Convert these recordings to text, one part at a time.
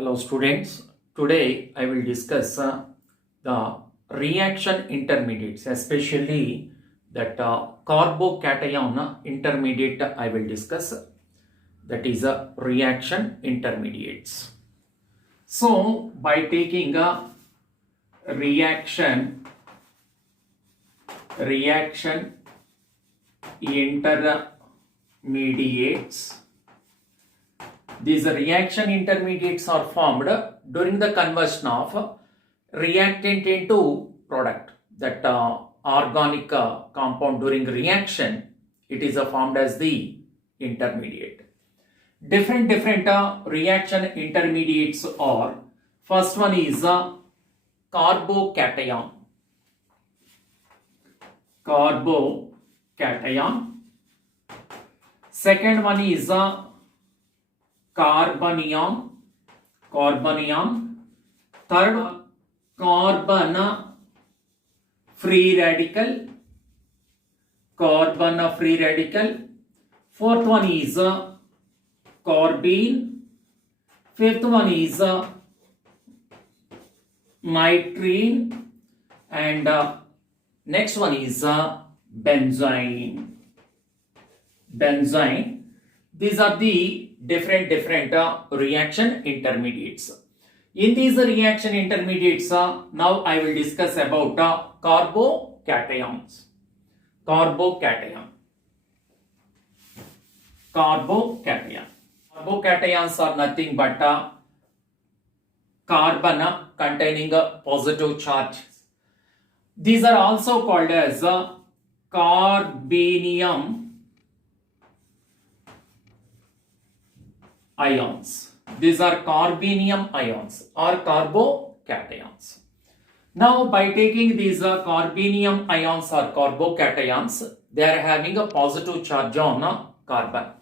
Hello students, today I will discuss the reaction intermediates, especially that carbocation intermediate I will discuss, that is reaction intermediates. So by taking a reaction intermediates, these reaction intermediates are formed during the conversion of reactant into product. That organic compound during reaction, it is formed as the intermediate. Different reaction intermediates are, first one is carbocation. Second one is carbanion. Third, carbon free radical. Fourth one is carbene. Fifth one is nitrene. And next one is benzene. These are the different reaction intermediates. In these reaction intermediates, now I will discuss about carbocations. Carbocations are nothing but carbon containing a positive charge. These are also called as carbenium ions. These are carbenium ions or carbocations. Now by taking these carbenium ions or carbocations, they are having a positive charge on carbon.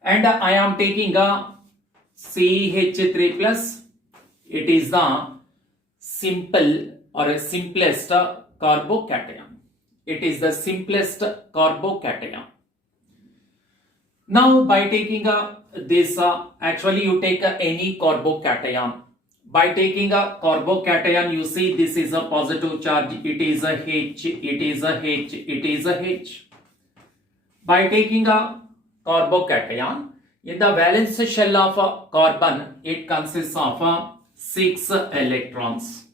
And I am taking a CH3 plus. It is the simple or a simplest carbocation. It is the simplest carbocation. Now by taking this, actually you take any carbocation. By taking a carbocation, you see this is a positive charge. It is a H. By taking a carbocation, in the valence shell of carbon, it consists of 6 electrons.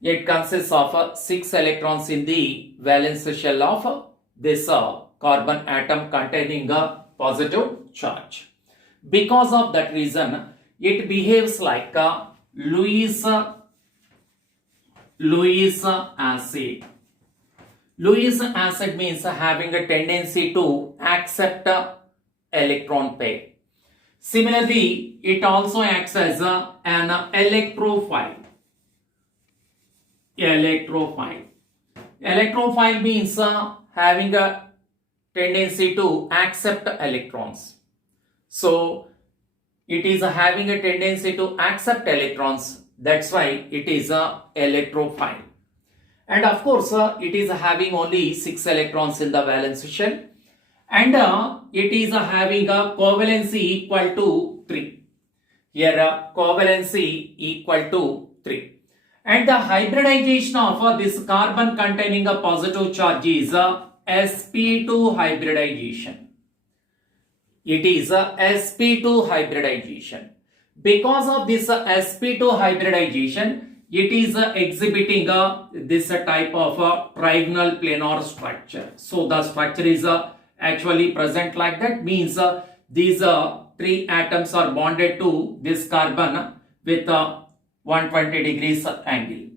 It consists of 6 electrons in the valence shell of this carbon atom containing a positive charge. Because of that reason, it behaves like a Lewis acid. Lewis acid means having a tendency to accept electron pair. Similarly, it also acts as an electrophile. Electrophile means having a tendency to accept electrons. So it is having a tendency to accept electrons. That's why it is a electrophile. And of course, it is having only 6 electrons in the valence shell. And it is having a covalency equal to 3. Here covalency equal to 3. And the hybridization of this carbon containing a positive charge is sp2 hybridization. It is a sp2 hybridization. Because of this sp2 hybridization, it is exhibiting this type of trigonal planar structure. So the structure is actually present like that, means these 3 atoms are bonded to this carbon with 120 degrees angle.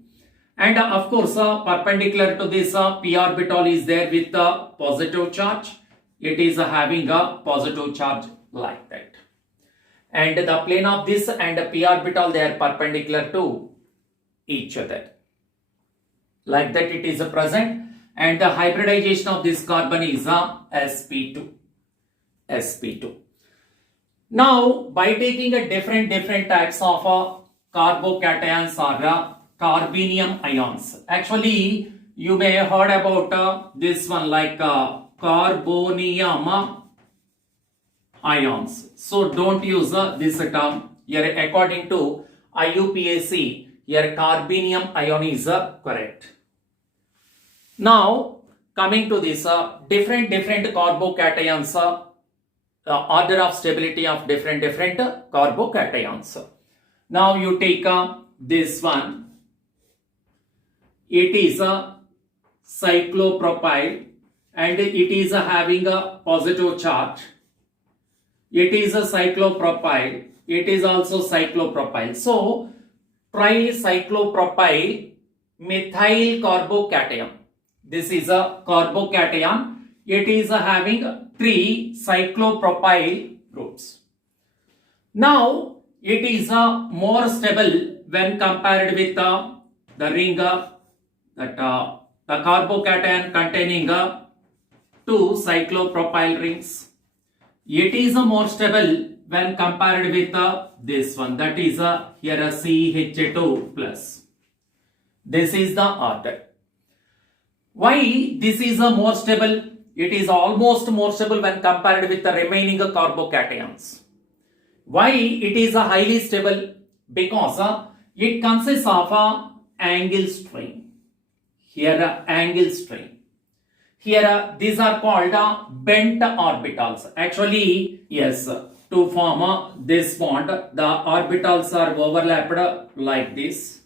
And of course, perpendicular to this p orbital is there with the positive charge. It is having a positive charge like that. And the plane of this and p orbital, they are perpendicular to each other. Like that it is present. And the hybridization of this carbon is sp2. Now, by taking a different types of carbocations or carbenium ions. Actually, you may have heard about this one like carbonium ions. So don't use this term here according to IUPAC, here carbonium ion is correct. Now coming to this different carbocations, order of stability of different carbocations. Now you take this one, it is a cyclopropyl and it is having a positive charge. It is a cyclopropyl, it is also cyclopropyl. So tricyclopropyl methyl carbocation. This is a carbocation. It is having 3 cyclopropyl groups. Now it is more stable when compared with the ring the carbocation containing 2 cyclopropyl rings. It is more stable when compared with this one, that is here a CH2 plus. This is the order. Why this is a more stable? It is almost more stable when compared with the remaining carbocations. Why it is a highly stable? Because it consists of a angle strain. Here angle strain. Here these are called bent orbitals. Actually, yes, to form this bond, the orbitals are overlapped like this.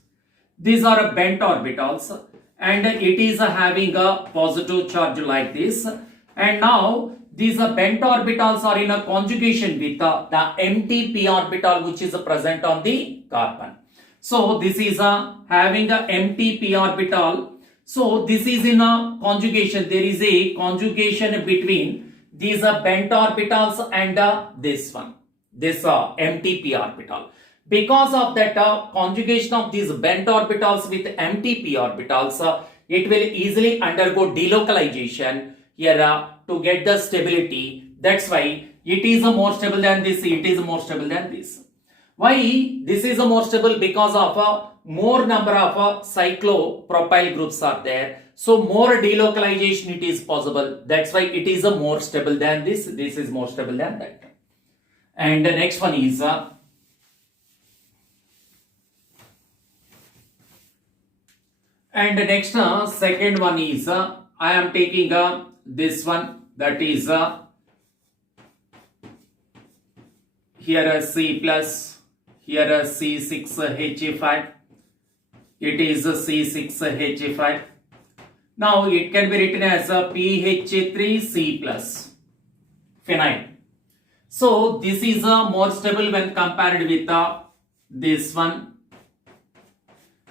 These are bent orbitals and it is having a positive charge like this. And now these bent orbitals are in a conjugation with the empty p orbital which is present on the carbon. So this is having a empty p orbital. So this is in a conjugation. There is a conjugation between these bent orbitals and this one, this empty p orbital. Because of that conjugation of these bent orbitals with empty p orbitals, it will easily undergo delocalization here to get the stability. That's why it is more stable than this. It is more stable than this. Why this is more stable? Because of more number of cyclopropyl groups are there. So more delocalization it is possible. That's why it is more stable than this. This is more stable than that. And the next one is and the next second one is I am taking this one, that is here a C plus, here a C6H5, it is a C6H5. Now it can be written as a PH3C plus, phenyl. So this is more stable when compared with this one,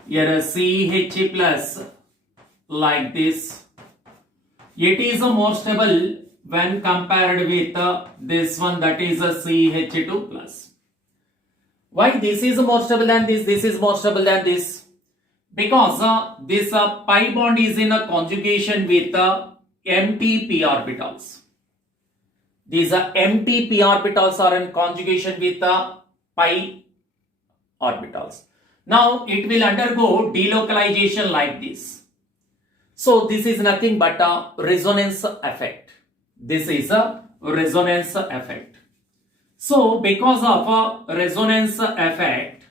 here a CH plus like this. It is more stable when compared with this one, that is a CH2 plus. Why this is more stable than this? This is more stable than this because this pi bond is in a conjugation with empty p orbitals. These empty p orbitals are in conjugation with pi orbitals. Now it will undergo delocalization like this. So this is nothing but a resonance effect. This is a resonance effect. So because of a resonance effect,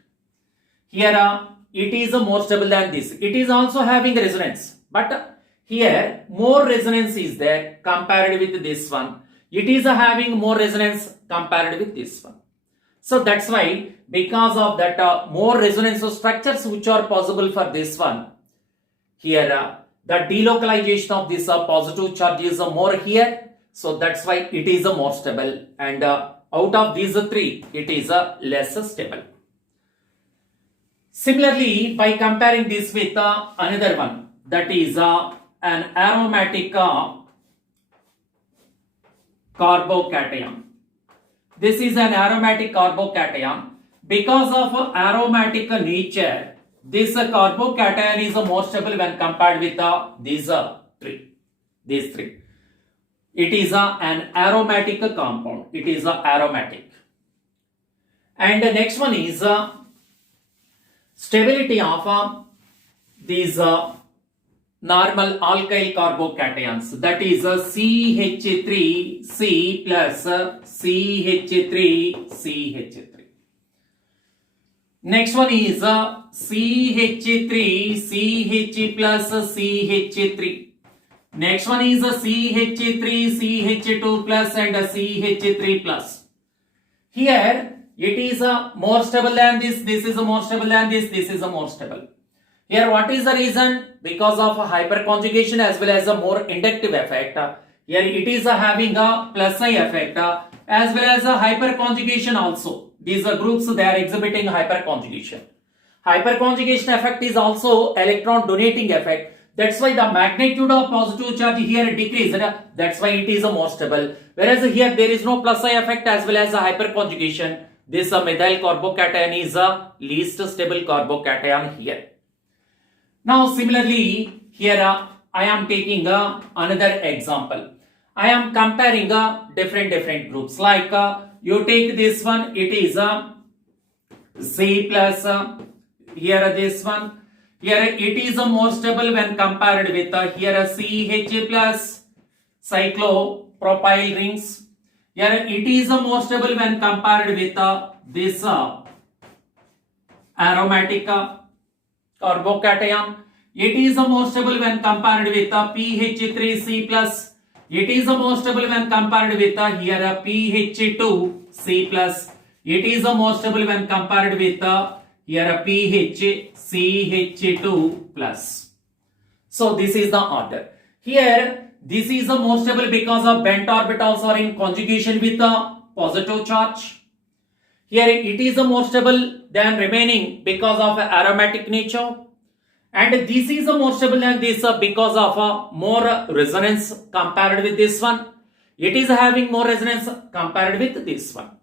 here it is more stable than this. It is also having resonance, but here more resonance is there compared with this one. It is having more resonance compared with this one. So that's why, because of that more resonance structures which are possible for this one, here the delocalization of this positive charge is more here. So that's why it is more stable, and out of these three, it is less stable. Similarly, by comparing this with another one, that is an aromatic carbocation. This is an aromatic carbocation. Because of aromatic nature, this carbocation is more stable when compared with these three. It is an aromatic compound. It is aromatic. And the next one is stability of these normal alkyl carbocations. That is CH3C plus CH3CH3. Next one is CH3, CH plus CH3. Next one is CH3, CH2 plus and CH3 plus. Here it is more stable than this. This is more stable than this. This is more stable. Here what is the reason? Because of hyperconjugation as well as a more inductive effect. Here it is having a plus I effect as well as a hyperconjugation also. These groups, they are exhibiting hyperconjugation. Hyperconjugation effect is also electron donating effect. That's why the magnitude of positive charge here decreased. That's why it is more stable. Whereas here there is no plus I effect as well as a hyperconjugation. This methyl carbocation is a least stable carbocation here. Now similarly here I am taking another example. I am comparing different groups. Like you take this one, it is C plus, here this one. Here it is more stable when compared with here CH plus cyclopropyl rings. Here it is more stable when compared with this aromatic carbocation. It is more stable when compared with PH3C plus. It is more stable when compared with here PH2C plus. It is more stable when compared with here PHCH2 plus. So this is the order. Here this is the more stable because of bent orbitals are in conjugation with the positive charge. Here it is more stable than remaining because of aromatic nature. And this is more stable than this because of more resonance compared with this one. It is having more resonance compared with this one.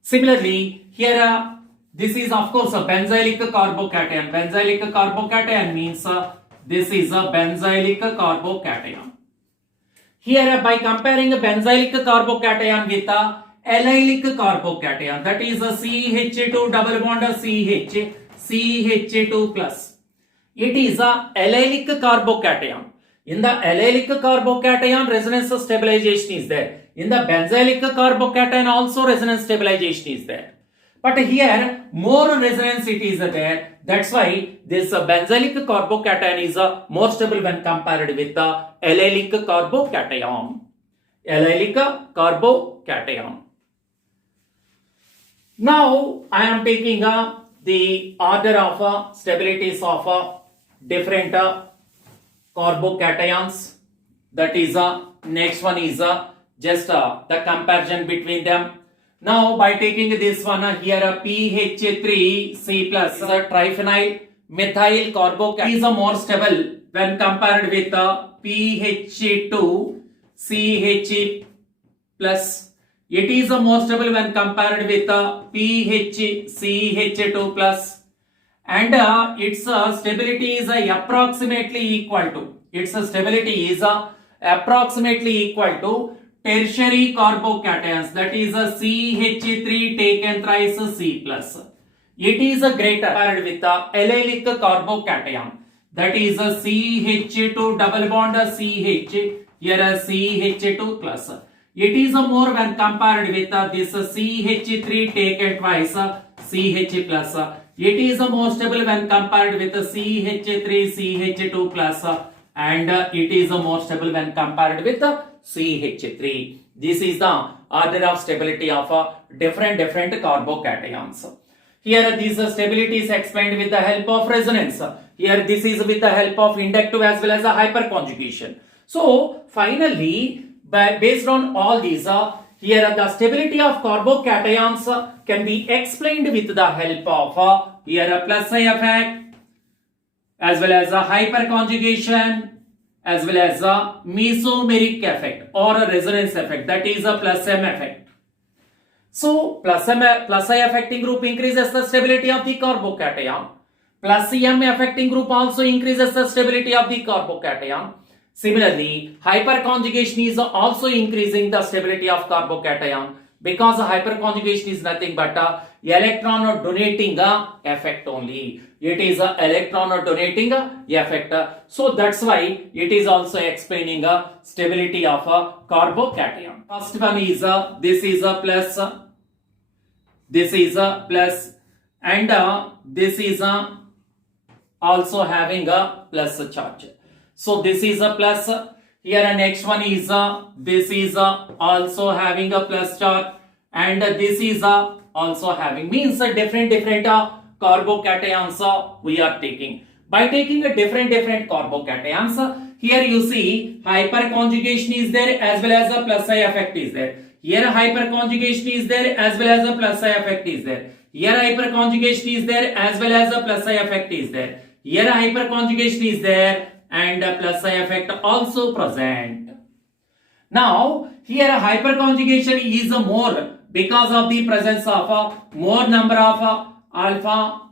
Similarly, here this is of course a benzylic carbocation. Benzylic carbocation means this is a benzylic carbocation. Here by comparing a benzylic carbocation with a allylic carbocation, that is a CH2 double bond CH, CH2 plus. It is a allylic carbocation. In the allylic carbocation, resonance stabilization is there. In the benzylic carbocation also resonance stabilization is there. But here more resonance it is there. That's why this benzylic carbocation is more stable when compared with the allylic carbocation. Allylic carbocation. Now I am taking the order of stabilities of different carbocations. That is next one is just the comparison between them. Now by taking this one here PH3C plus is a triphenyl methyl carbocation is more stable when compared with PH2CH plus. It is more stable when compared with PHCH2 plus. And its stability is approximately equal to, tertiary carbocations, that is CH3 taken thrice C plus. It is greater compared with allylic carbocation, that is CH2 double bond CH, here CH2 plus. It is more when compared with this CH3 taken twice CH plus. It is more stable when compared with CH3 CH2 plus, and it is more stable when compared with CH3. This is the order of stability of different carbocations. Here this stability is explained with the help of resonance. Here this is with the help of inductive as well as a hyperconjugation. So finally, based on all these, here the stability of carbocations can be explained with the help of here a plus I effect as well as a hyperconjugation as well as a mesomeric effect or a resonance effect, that is a plus M effect. So plus I affecting group increases the stability of the carbocation. Plus M affecting group also increases the stability of the carbocation. Similarly, hyperconjugation is also increasing the stability of carbocation because hyperconjugation is nothing but electron donating effect only. It is electron donating effect. So that's why it is also explaining stability of carbocation. First one is this is a plus, this is a plus, and this is also having a plus charge. So this is a plus. Here next one is this is also having a plus charge, and this is also having, means different carbocations we are taking. By taking a different carbocations, here you see hyperconjugation is there as well as a plus I effect is there. Here hyperconjugation is there as well as a plus I effect is there. Here hyperconjugation is there as well as a plus I effect is there. Here hyperconjugation is there and a plus I effect also present. Now here hyperconjugation is more because of the presence of a more number of alpha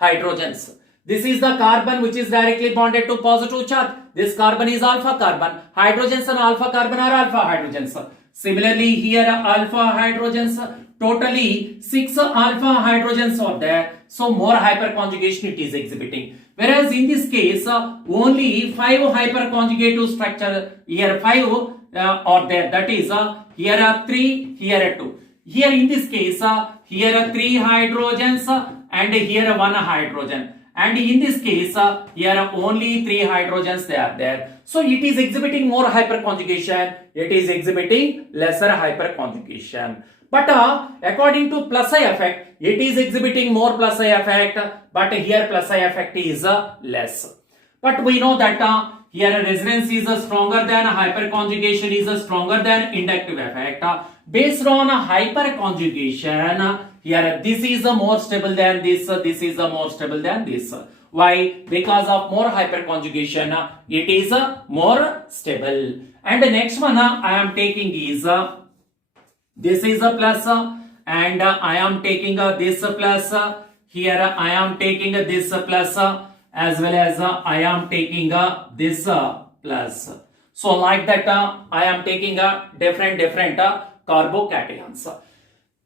hydrogens. This is the carbon which is directly bonded to positive charge. This carbon is alpha carbon. Hydrogens and alpha carbon are alpha hydrogens. Similarly here alpha hydrogens, totally 6 alpha hydrogens are there. So more hyperconjugation it is exhibiting. Whereas in this case only 5 hyperconjugative structure, here 5 are there. That is here are 3, here are 2. Here in this case here are 3 hydrogens and here 1 hydrogen. And in this case here are only 3 hydrogens they are there. So it is exhibiting more hyperconjugation, it is exhibiting lesser hyperconjugation. But according to plus I effect, it is exhibiting more plus I effect, but here plus I effect is less. But we know that here resonance is stronger than hyperconjugation is stronger than inductive effect. Based on hyperconjugation, here this is more stable than this is more stable than this. Why? Because of more hyperconjugation, it is more stable. And the next one I am taking is this is a plus and I am taking this plus. Here I am taking this plus as well as I am taking this plus. So like that I am taking different carbocations.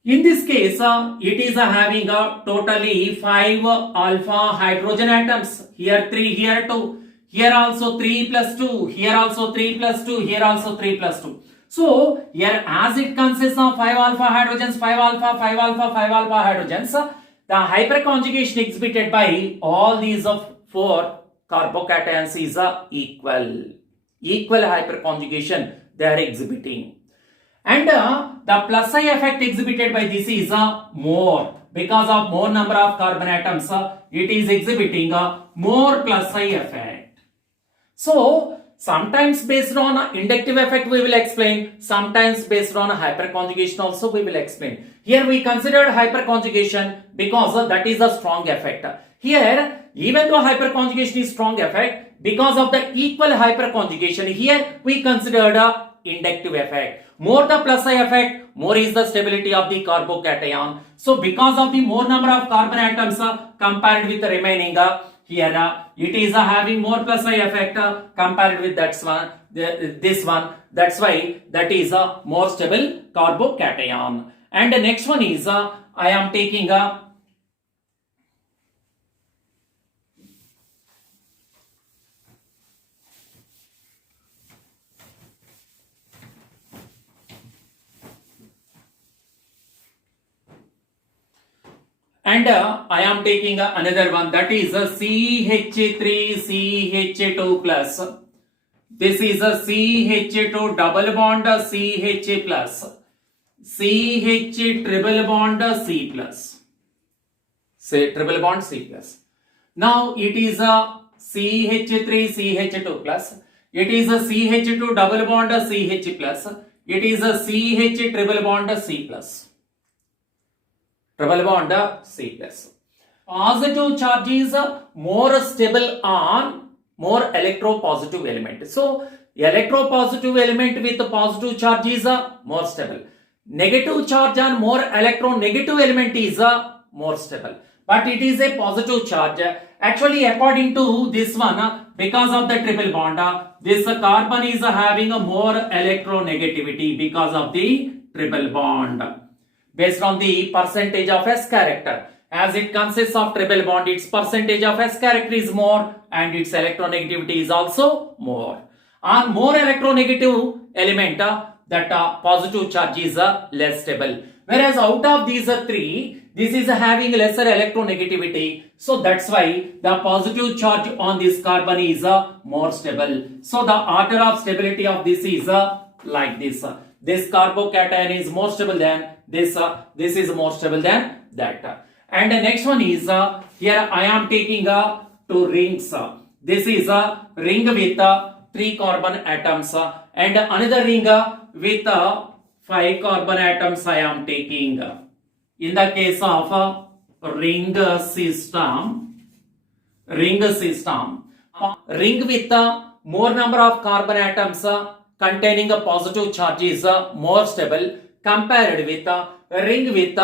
In this case it is having totally 5 alpha hydrogen atoms. Here 3, here 2, here also 3 plus 2, here also 3 plus 2, here also 3 plus 2. So here as it consists of 5 alpha hydrogens, 5 alpha, 5 alpha, 5 alpha hydrogens, the hyperconjugation exhibited by all these 4 carbocations is equal hyperconjugation they are exhibiting. And the plus I effect exhibited by this is more, because of more number of carbon atoms it is exhibiting more plus I effect. So sometimes based on inductive effect we will explain, sometimes based on hyperconjugation also we will explain. Here we considered hyperconjugation because that is a strong effect. Here even though hyperconjugation is strong effect, because of the equal hyperconjugation, here we considered inductive effect. More the plus I effect, more is the stability of the carbocation. So because of the more number of carbon atoms compared with the remaining, here it is having more plus I effect compared with this one. That's why that is a more stable carbocation. And the next one is I am taking another one, that is a CH3CH2 plus. This is a CH2 double bond CH plus, CH triple bond C plus, say triple bond C plus. Now it is a CH3CH2 plus, it is a CH2 double bond CH plus, it is a CH triple bond C plus. Triple bond C plus. Positive charge is more stable on more electropositive element. So electropositive element with positive charge is more stable. Negative charge on more electronegative element is more stable. But it is a positive charge. Actually according to this one, because of the triple bond, this carbon is having a more electronegativity because of the triple bond. Based on the percentage of S character. As it consists of triple bond, its percentage of S character is more and its electronegativity is also more. On more electronegative element, that positive charge is less stable. Whereas out of these three, this is having lesser electronegativity. So that's why the positive charge on this carbon is more stable. So the order of stability of this is like this. This carbocation is more stable than this. This is more stable than that. And the next one is here I am taking two rings. This is a ring with 3 carbon atoms and another ring with 5 carbon atoms I am taking. In the case of ring system, ring with more number of carbon atoms containing a positive charge is more stable compared with a ring with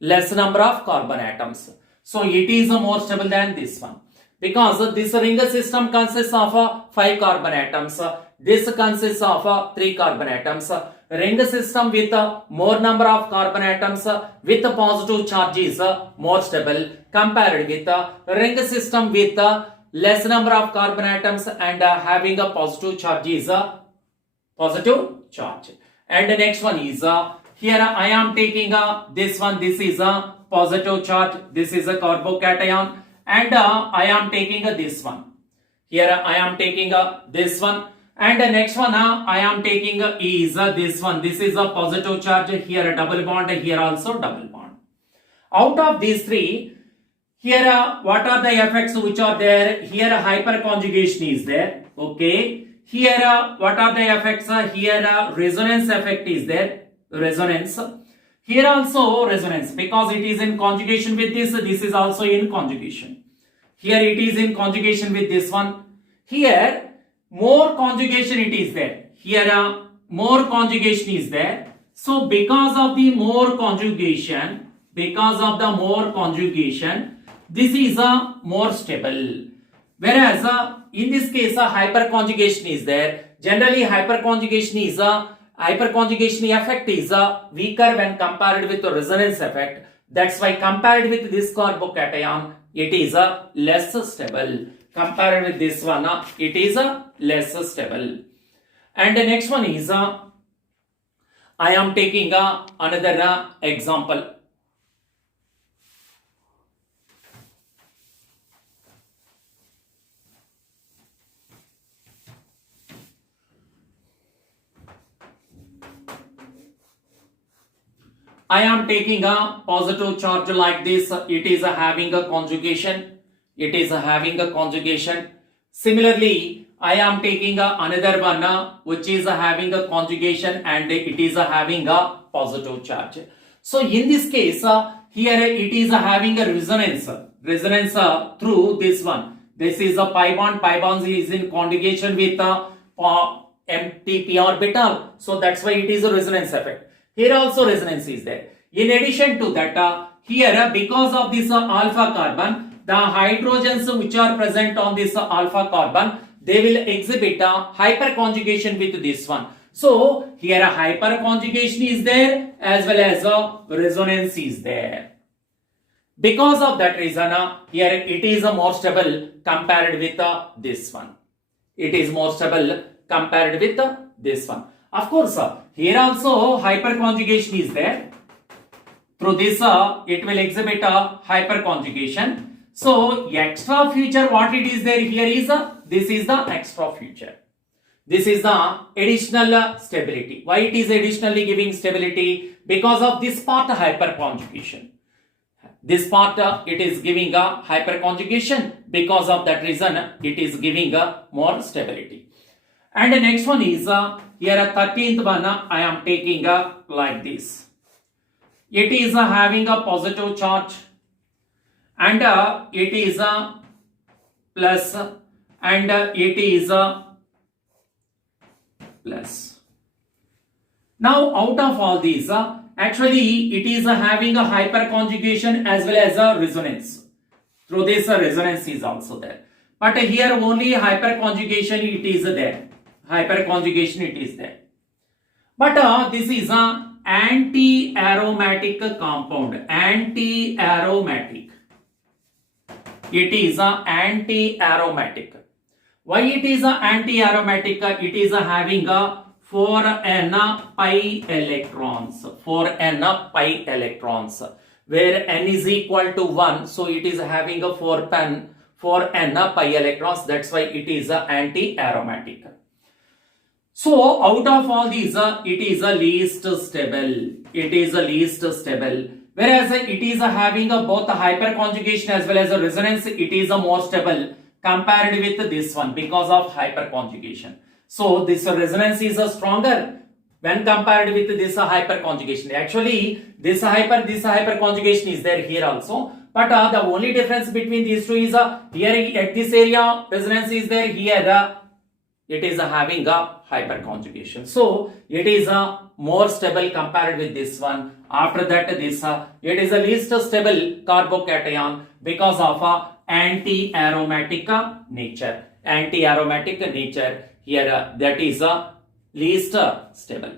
less number of carbon atoms. So it is more stable than this one. Because this ring system consists of 5 carbon atoms. This consists of 3 carbon atoms. Ring system with more number of carbon atoms with positive charge is more stable compared with ring system with less number of carbon atoms and having a positive charge is positive charge. And the next one is here I am taking this one. This is a positive charge. This is a carbocation. And I am taking this one. Here I am taking this one. And the next one I am taking is this one. This is a positive charge. Here a double bond. Here also double bond. Out of these three, here what are the effects which are there? Here hyperconjugation is there. Okay. Here what are the effects? Here resonance effect is there. Resonance. Here also resonance because it is in conjugation with this. This is also in conjugation. Here it is in conjugation with this one. Here more conjugation it is there. Here more conjugation is there. So because of the more conjugation, this is more stable. Whereas in this case hyperconjugation is there. Generally hyperconjugation effect is weaker when compared with the resonance effect. That's why compared with this carbocation, it is less stable. Compared with this one, it is less stable. And the next one is I am taking another example. I am taking a positive charge like this. It is having a conjugation. Similarly, I am taking another one which is having a conjugation and it is having a positive charge. So in this case, here it is having a resonance through this one. This is a pi bond. Pi bond is in conjugation with empty p orbital. So that's why it is a resonance effect. Here also resonance is there. In addition to that, here because of this alpha carbon, the hydrogens which are present on this alpha carbon, they will exhibit a hyperconjugation with this one. So here a hyperconjugation is there as well as a resonance is there. Because of that reason, here it is more stable compared with this one. Of course, here also hyperconjugation is there. Through this, it will exhibit a hyperconjugation. So, extra feature what it is there here is, this is the extra feature. This is the additional stability. Why it is additionally giving stability? Because of this part hyperconjugation. This part it is giving a hyperconjugation. Because of that reason, it is giving a more stability. And the next one is, here a 13th one I am taking like this. It is having a positive charge and it is plus and it is plus. Now out of all these, actually it is having a hyperconjugation as well as a resonance. Through this resonance is also there. But here only hyperconjugation it is there. But this is a anti-aromatic compound. It is anti-aromatic. Why it is anti-aromatic? It is having 4 n pi electrons, 4 n pi electrons, where n is equal to 1, so it is having a 4 n pi electrons, that's why it is anti-aromatic. So out of all these, it is a least stable. It is a least stable. Whereas it is having both hyperconjugation as well as a resonance, it is more stable compared with this one because of hyperconjugation. So this resonance is stronger when compared with this hyperconjugation. Actually, this hyperconjugation is there here also. But the only difference between these two is here at this area resonance is there, here it is having a hyperconjugation. So it is more stable compared with this one. After that, this it is a least stable carbocation because of anti-aromatic nature. Anti-aromatic nature here that is least stable.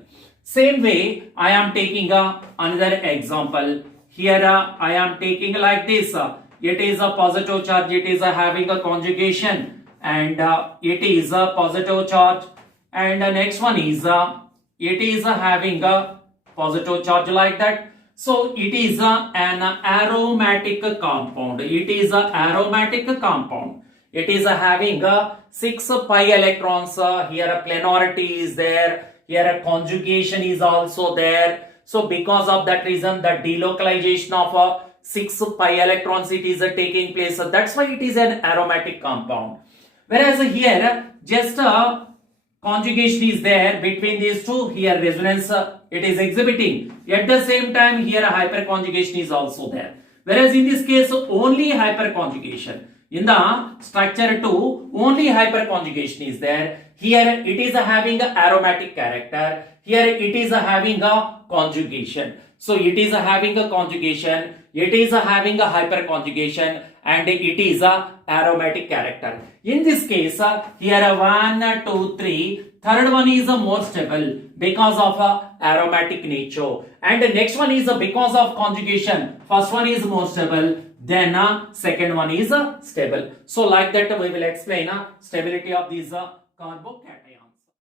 Same way, I am taking another example. Here I am taking like this. It is a positive charge. It is having a conjugation. And it is a positive charge, and the next one is it is having a positive charge like that. So it is an aromatic compound. It is an aromatic compound. It is having 6 pi electrons. Here a plenarity is there. Here a conjugation is also there. So because of that reason, the delocalization of 6 pi electrons it is taking place. That's why it is an aromatic compound. Whereas here just conjugation is there between these two. Here resonance it is exhibiting. At the same time here a hyperconjugation is also there. Whereas in this case only hyperconjugation. In the structure 2 only hyperconjugation is there. Here it is having a aromatic character. Here it is having a conjugation. So it is having a conjugation. It is having a hyperconjugation and it is a aromatic character. In this case, here 1, 2, 3, third one is more stable because of aromatic nature, and the next one is because of conjugation. First one is more stable, then second one is stable. So like that we will explain stability of these carbocations.